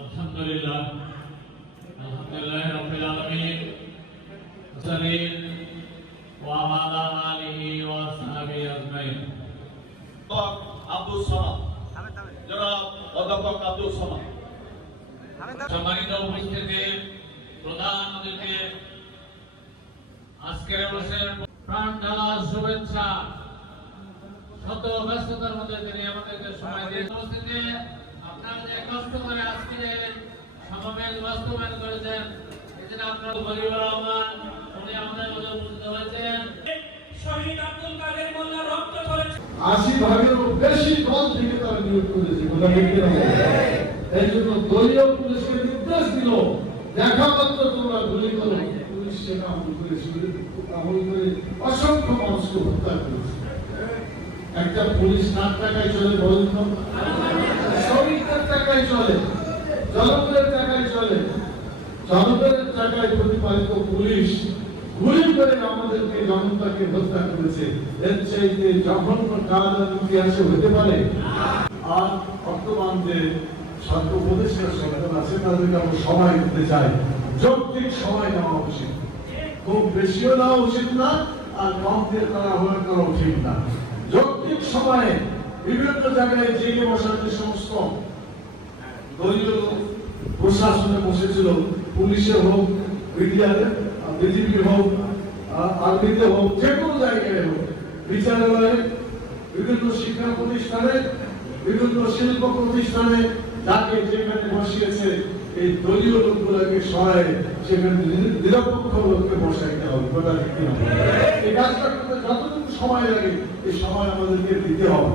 আলহামদুলিল্লাহ রাব্বিল আলামিন সালিম ওয়া আলা আলিহি ওয়া সাহবিহি আজমাইন। আব্দুল সামাদ, জনাব অধ্যাপক আব্দুল সামাদ। সম্মানিত উপস্থিতি, প্রধান অতিথি, আজকের অনুষ্ঠানের প্রাণ ঢালা শুভেচ্ছা। শত ব্যস্ততার মধ্যে তিনি আমাদেরকে সময় দিয়ে উপস্থিতি, আপনারা যে কষ্ট করে আজকের সমাবেশ বাস্তবায়ন করেছেন, এজন্য আপনার গরিবুর রহমান উনি আমাদের মধ্যে উপস্থিত হয়েছেন। শহীদ আব্দুল কাদের মোল্লা রক্ত করেছে ৮০ ভাগেরও বেশি দল থেকে তারা নিয়োগ করেছে। এই জন্য দলীয় পুলিশকে নির্দেশ দিল, দেখা মাত্র তোমরা গুলি করো। পুলিশ সেটা আমল করে অসংখ্য মানুষকে হত্যা করেছে। একটা পুলিশ কার টাকায় চলে বলেন তো? শ্রমিকদের টাকায় চলে, জনগণের টাকায় চলে। জনগণের টাকায় প্রতিপালিত পুলিশ গুলি করে আমাদেরকে জনতাকে হত্যা করেছে। এর চাইতে জঘন্য কাজ আর ইতিহাসে হতে পারে? আর বর্তমান যে ছাত্র উপদেষ্টা সরকার আছে তাদেরকে আমরা সময় দিতে চাই। যৌক্তিক সময় নেওয়া উচিত, খুব বেশিও নেওয়া উচিত না, আর কম দিয়ে তারা হওয়ার করা উচিত না। যৌক্তিক সময়ে বিভিন্ন জায়গায় জেগে বসার যে সমস্ত দলীয় প্রশাসনে বসেছিল, পুলিশে হোক, মিডিয়াতে, বিজেপি হোক, আর্মিতে হোক, যে কোনো জায়গায় হোক, বিচারালয়ে, বিভিন্ন শিক্ষা প্রতিষ্ঠানে, বিভিন্ন শিল্প প্রতিষ্ঠানে, যাকে যেখানে বসিয়েছে এই দলীয় লোকগুলোকে সরায় সেখানে নিরপেক্ষ লোককে বসাইতে হবে। কথা ঠিক না? এই কাজটা করতে যতটুকু সময় লাগে এই সময় আমাদেরকে দিতে হবে।